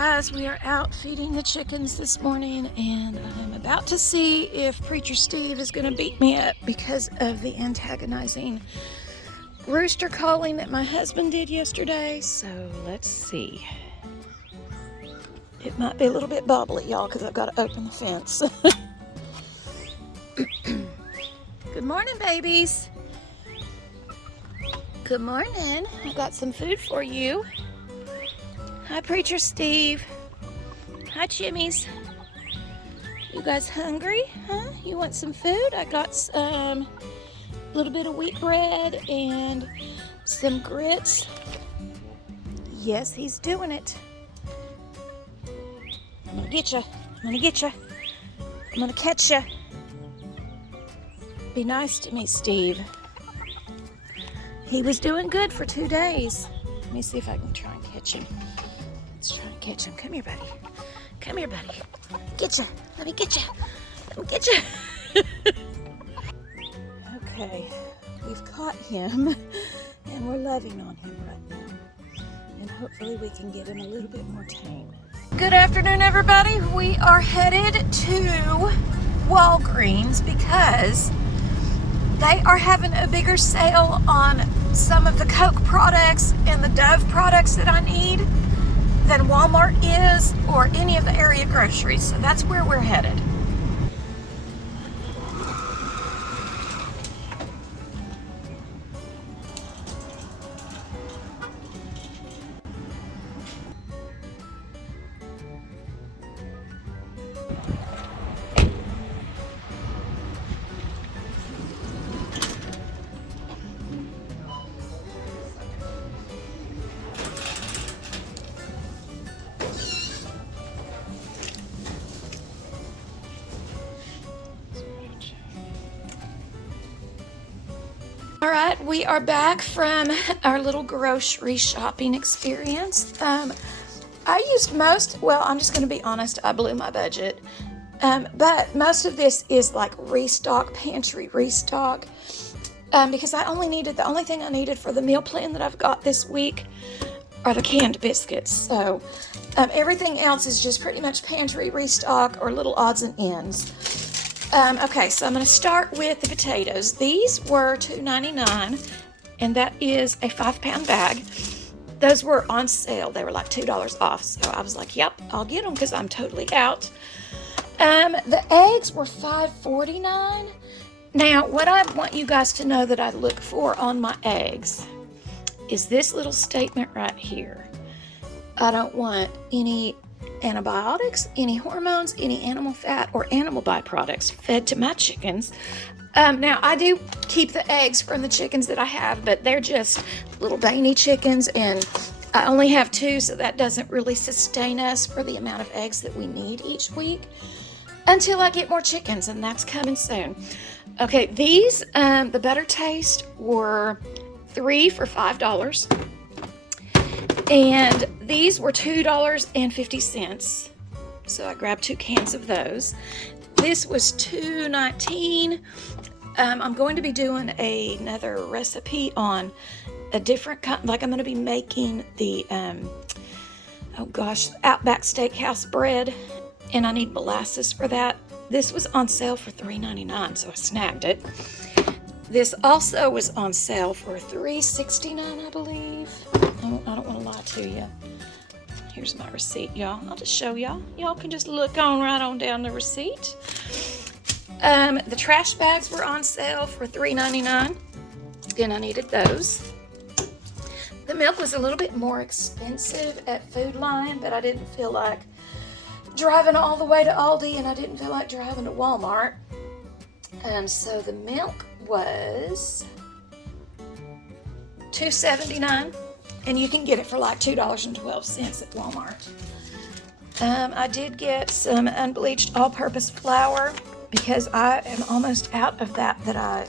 guys, we are out feeding the chickens this morning, and I'm about to see if Preacher Steve is going to beat me up because of the antagonizing rooster calling that my husband did yesterday. So let's see. It might be a little bit bubbly, y'all, because I've got to open the fence. Good morning, babies. Good morning. I've got some food for you. Hi, Preacher Steve. Hi, Chimmies. You guys hungry? Huh? You want some food? I got some little bit of wheat bread and some grits. Yes, he's doing it. I'm gonna get you. I'm gonna get you. I'm gonna catch you. Be nice to me, Steve. He was doing good for 2 days. Let me see if I can try and catch him. Let's try and catch him. Come here, buddy. Come here, buddy. Get you. Let me get you. Let me get you. Okay, we've caught him, and we're loving on him right now. And hopefully we can get him a little bit more tame. Good afternoon, everybody. We are headed to Walgreens because they are having a bigger sale on some of the Coke products and the Dove products that I need than Walmart is or any of the area groceries. So that's where we're headed. All right, we are back from our little grocery shopping experience. I used I'm just going to be honest, I blew my budget. But most of this is like restock, pantry restock, because the only thing I needed for the meal plan that I've got this week are the canned biscuits. So everything else is just pretty much pantry restock or little odds and ends. Okay, so I'm going to start with the potatoes. These were $2.99, and that is a 5-pound bag. Those were on sale. They were like $2 off, so I was like, yep, I'll get them because I'm totally out. The eggs were $5.49. Now, what I want you guys to know that I look for on my eggs is this little statement right here. I don't want any antibiotics, any hormones, any animal fat, or animal byproducts fed to my chickens. Now, I do keep the eggs from the chickens that I have, but they're just little dainty chickens, and I only have 2, so that doesn't really sustain us for the amount of eggs that we need each week until I get more chickens, and that's coming soon. Okay, these, the Better Taste, were 3 for $5. And these were $2.50. So I grabbed 2 cans of those. This was $2.19. I'm going to be doing another recipe on a different kind, like I'm going to be making the, Outback Steakhouse bread, and I need molasses for that. This was on sale for $3.99, so I snagged it. This also was on sale for $3.69, I believe. I don't want to lie to you. Here's my receipt, y'all. I'll just show y'all. Y'all can just look on right on down the receipt. The trash bags were on sale for $3.99, and I needed those. The milk was a little bit more expensive at Food Lion, but I didn't feel like driving all the way to Aldi, and I didn't feel like driving to Walmart. So the milk was $2.79, and you can get it for like $2.12 at Walmart. I did get some unbleached all-purpose flour because I am almost out of that I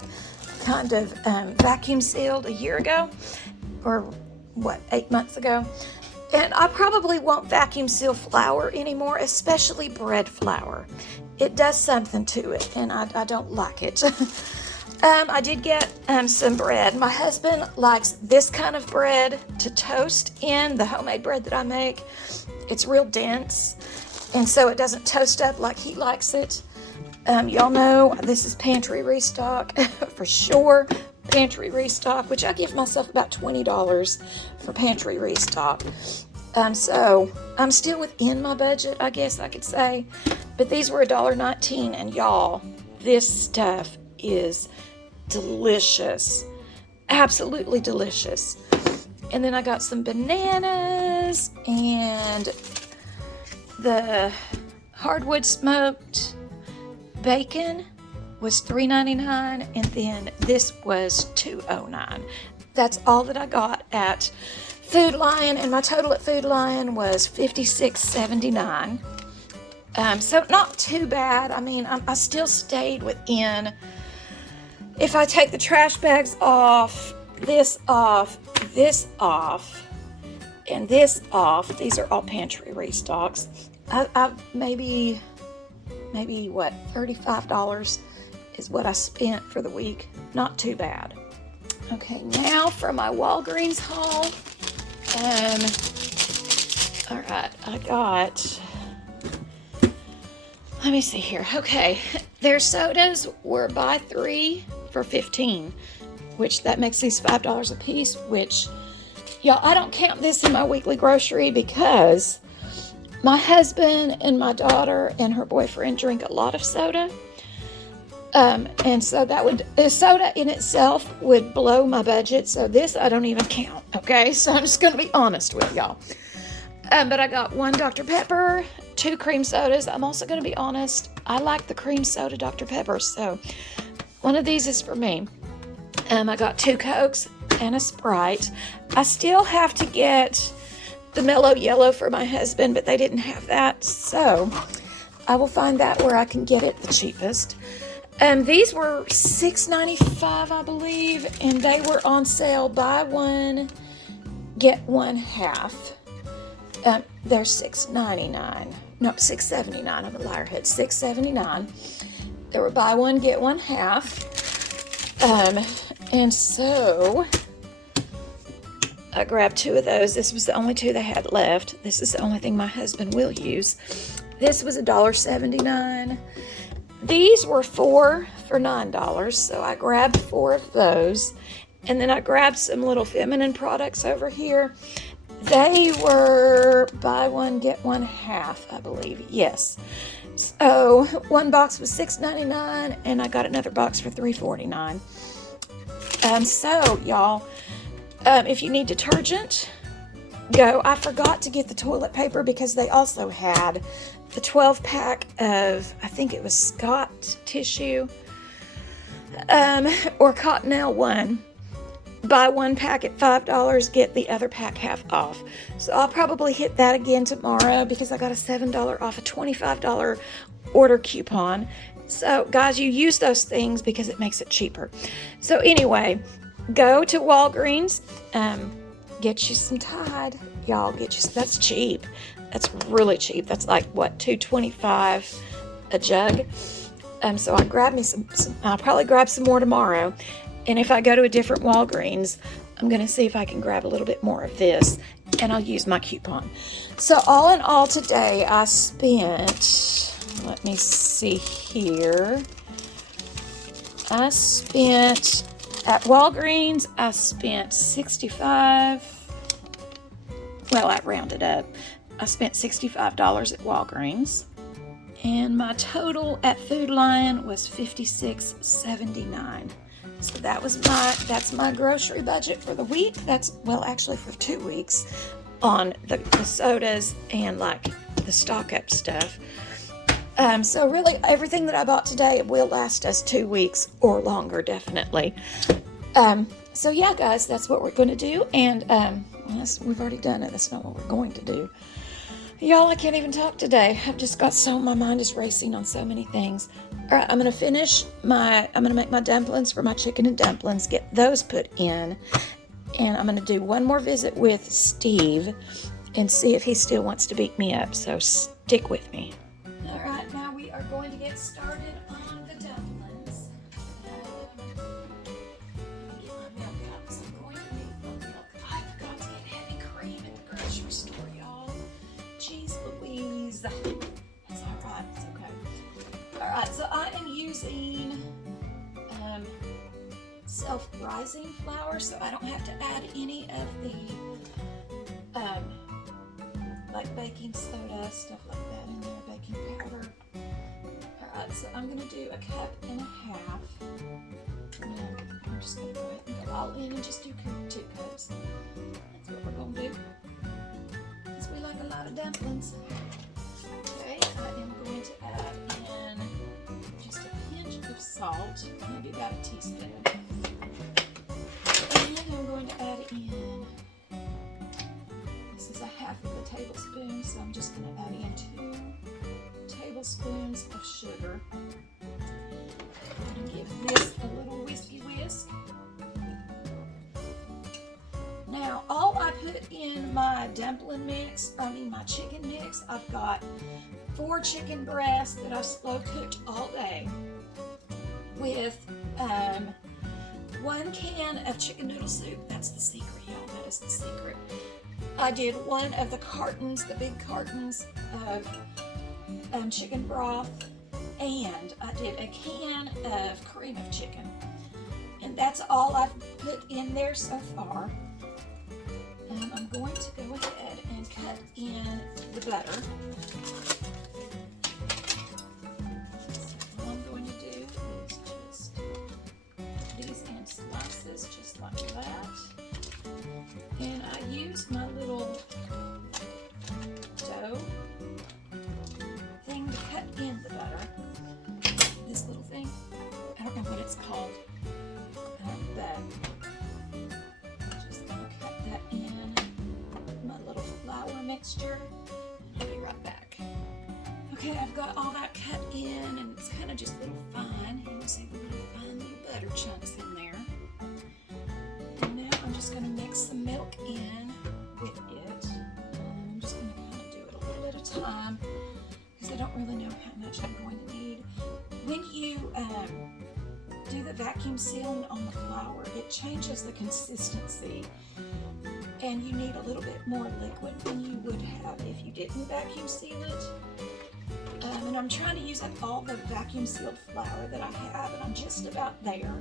kind of vacuum sealed a year ago, or 8 months ago. And I probably won't vacuum seal flour anymore, especially bread flour. It does something to it, and I don't like it. I did get some bread. My husband likes this kind of bread to toast in, the homemade bread that I make. it's real dense, and so it doesn't toast up like he likes it. Y'all know this is pantry restock for sure. Pantry restock, which I give myself about $20 for pantry restock. So I'm still within my budget, I guess I could say. But these were $1.19, and y'all, this stuff is delicious. Absolutely delicious. And then I got some bananas, and the hardwood smoked bacon was $3.99, and then this was $2.09. That's all that I got at Food Lion, and my total at Food Lion was $56.79. So not too bad. I mean, I still stayed within. If I take the trash bags off, this off, this off, and this off, these are all pantry restocks. I maybe what, $35 is what I spent for the week. Not too bad. Okay, now for my Walgreens haul. All right, I got, let me see here. Okay, their sodas were buy 3 for $15, which that makes these $5 a piece, which, y'all, I don't count this in my weekly grocery because my husband and my daughter and her boyfriend drink a lot of soda. And so soda in itself would blow my budget. So this I don't even count. Okay. So I'm just going to be honest with y'all. But I got 1 Dr. Pepper, 2 cream sodas. I'm also going to be honest. I like the cream soda Dr. Pepper. So one of these is for me. I got 2 Cokes and a Sprite. I still have to get the Mellow Yellow for my husband, but they didn't have that. So I will find that where I can get it the cheapest. These were $6.95, I believe, and they were on sale. Buy 1, get 1 half. They're $6.99. No, $6.79. I'm a liar head. $6.79. They were buy 1, get 1 half. And so I grabbed 2 of those. This was the only 2 they had left. This is the only thing my husband will use. This was $1.79. These were 4 for $9, so I grabbed 4 of those. And then I grabbed some little feminine products over here. They were buy 1, get 1 half, I believe. Yes. So 1 box was $6.99, and I got another box for $3.49. So y'all, if you need detergent, go. I forgot to get the toilet paper because they also had the 12-pack of, I think it was Scott tissue, or Cottonelle 1. Buy 1 pack at $5, get the other pack half off. So I'll probably hit that again tomorrow because I got a $7 off a $25 order coupon. So guys, you use those things because it makes it cheaper. So anyway, go to Walgreens, get you some Tide. Y'all, get you, that's cheap. That's really cheap. That's like, what, $2.25 a jug? So I grabbed me some, I'll probably grab some more tomorrow. And if I go to a different Walgreens, I'm going to see if I can grab a little bit more of this, and I'll use my coupon. So all in all today, I spent, let me see here. I spent, at Walgreens, I spent $65. Well, I rounded up. I spent $65 at Walgreens. And my total at Food Lion was $56.79. So that's my grocery budget for the week. That's, well, actually for 2 weeks on the sodas and like the stock up stuff. So really everything that I bought today will last us 2 weeks or longer, definitely. So yeah, guys, that's what we're going to do. And we've already done it. That's not what we're going to do. Y'all, I can't even talk today. I've just got my mind is racing on so many things. All right, I'm going to make my dumplings for my chicken and dumplings, get those put in. And I'm going to do one more visit with Steve and see if he still wants to beat me up. So stick with me. All right, now we are going to get started on the dumplings. Get my milk out because I'm going to need more milk. I forgot to get heavy cream at the grocery store, y'all. Jesus. That's all right. It's okay. All right. So I am using self-rising flour, so I don't have to add any of the like baking soda, stuff like that in there, baking powder. Alright, so I'm going to do 1.5 cups. I'm just going to go ahead and go all in and just do 2 cups. That's what we're going to do, because we like a lot of dumplings. Okay, I am going to add in just a pinch of salt, maybe about a teaspoon. And then I'm going to add in, this is 1/2 of a tablespoon, so I'm just going to add in 2 tablespoons of sugar. I'm going to give this a little whiskey whisk. Now, all I put in my dumpling mix, my chicken mix, I've got 4 chicken breasts that I've slow cooked all day with 1 can of chicken noodle soup. That's the secret, y'all. That is the secret. I did 1 of the cartons, the big cartons of chicken broth, and I did a can of cream of chicken. And that's all I've put in there so far. I'm going to go ahead and cut in the butter. So all I'm going to do is just put these in slices just like that. And I use my little dough thing to cut in the butter. This little thing, I don't know what it's called, but I'm just going to cut that in my little flour mixture. I'll be right back. Okay, I've got all that cut in, and it's kind of just little fine. You can see the little fine little butter chunks in there. And now I'm just going to mix some milk in with it. I'm just going to kind of do it a little at a time, because I don't really know how much I'm going to need. When you do the vacuum sealing on the flour, it changes the consistency, and you need a little bit more liquid than you would have if you didn't vacuum seal it. And I'm trying to use up all the vacuum sealed flour that I have, and I'm just about there.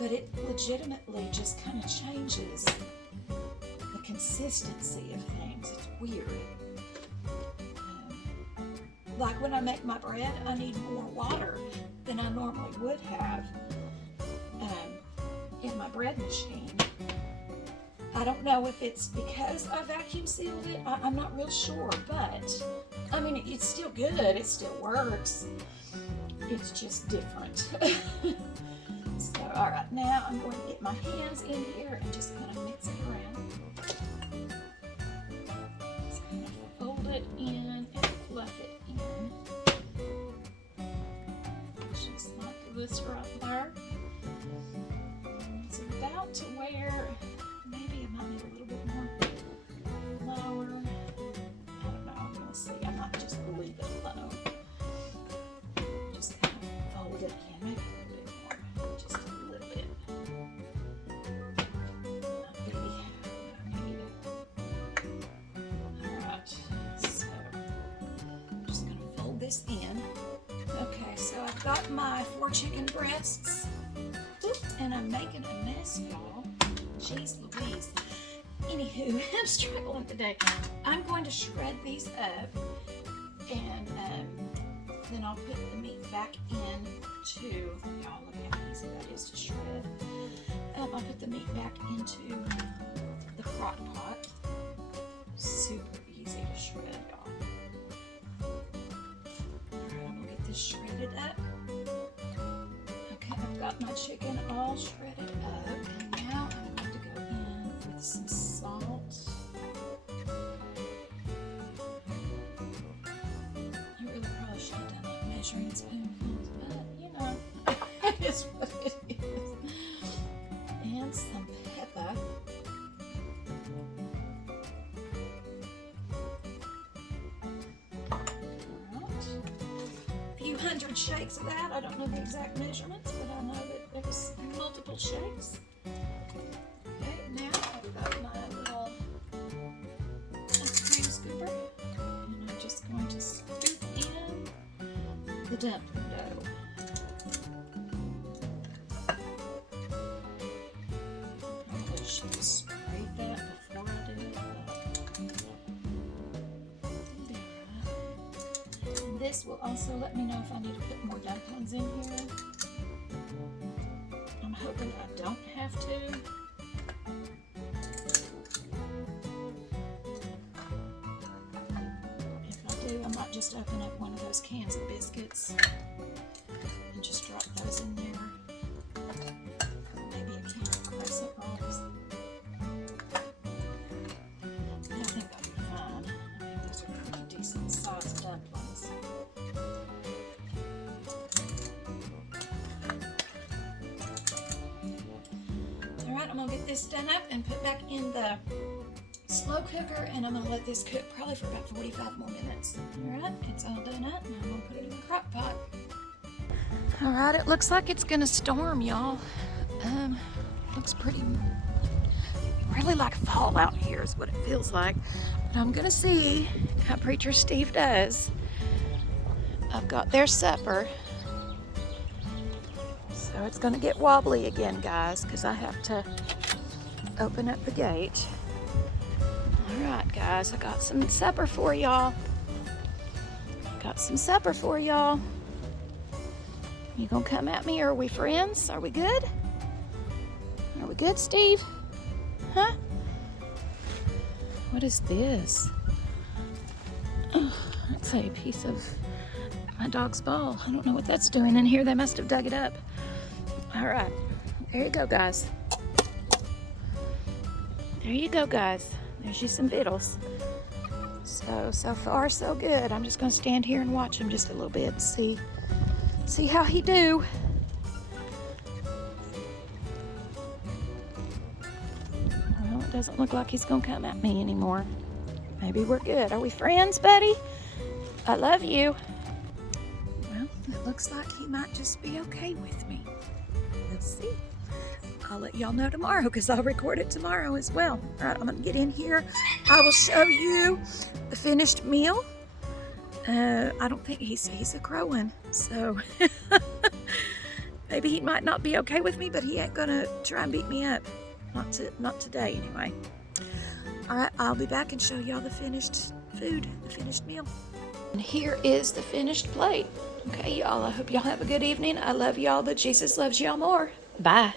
But it legitimately just kind of changes the consistency of things. It's weird. Like when I make my bread, I need more water than I normally would have in my bread machine. I don't know if it's because I vacuum sealed it. I'm not real sure, but I mean, it's still good. It still works. It's just different. So, all right, now I'm going to get my hands in here and just kind of mix it around. Just kind of fold it in and fluff it in. Just like this right there. It's about to where maybe I might need a little bit more flour. I don't know, I'm going to see. I might just leave it alone. Just kind of fold it in, maybe a little bit more, just a little bit. Not really what I need. Alright, so I'm just going to fold this in. Okay, so I've got my 4 chicken breasts, and I'm making a mess, y'all. Jeez Louise. Anywho, I'm struggling today. I'm going to shred these up, and then I'll put the meat back into, y'all look how easy that is to shred. I'll put the meat back into the crock pot. Super easy to shred, y'all. Alright, I'm going to get this shredded up. Okay, I've got my chicken all shredded up, and now I'm going to go in with some salt. I really probably should have done like measuring spoonfuls, but you know, it is what it is. And some pepper. Few hundred shakes of that. I don't know the exact measurements, but I know that there was multiple shakes. Okay, now I've got my little ice cream scooper. dumpling dough. I should have sprayed that before I did it. And this will also let me know if I need to put more dumplings in here. I'm hoping I don't have to. I might just open up one of those cans of biscuits and just drop those in there. Maybe a can of crescent rolls. I think that'll be fine. I mean, those are pretty decent sized dumplings. Alright, I'm going to get this done up and put back in the slow cooker, and I'm going to let this cook probably for about 45 more minutes. Alright, it's all done up, and I'm going to put it in the crock pot. Alright, it looks like it's going to storm, y'all. Looks really like fall out here is what it feels like. But I'm going to see how Preacher Steve does. I've got their supper. So it's going to get wobbly again, guys, because I have to open up the gate. Alright guys, I got some supper for y'all. You gonna come at me, or are we friends? Are we good? Are we good, Steve? Huh? What is this? Oh, that's a piece of my dog's ball. I don't know what that's doing in here. They must have dug it up. Alright, there you go, guys. There you go, guys. There's you some vittles. So far so good. I'm just gonna stand here and watch him just a little bit and see how he do. Well, it doesn't look like he's gonna come at me anymore. Maybe we're good. Are we friends, buddy? I love you. Well, it looks like he might just be okay with me. Let's see. I'll let y'all know tomorrow because I'll record it tomorrow as well. All right, I'm gonna get in here. I will show you the finished meal. I don't think he's a crowing, so maybe he might not be okay with me, but he ain't gonna try and beat me up. Not today anyway. All right, I'll be back and show y'all the finished food, the finished meal. And here is the finished plate. Okay, y'all, I hope y'all have a good evening. I love y'all, but Jesus loves y'all more. Bye.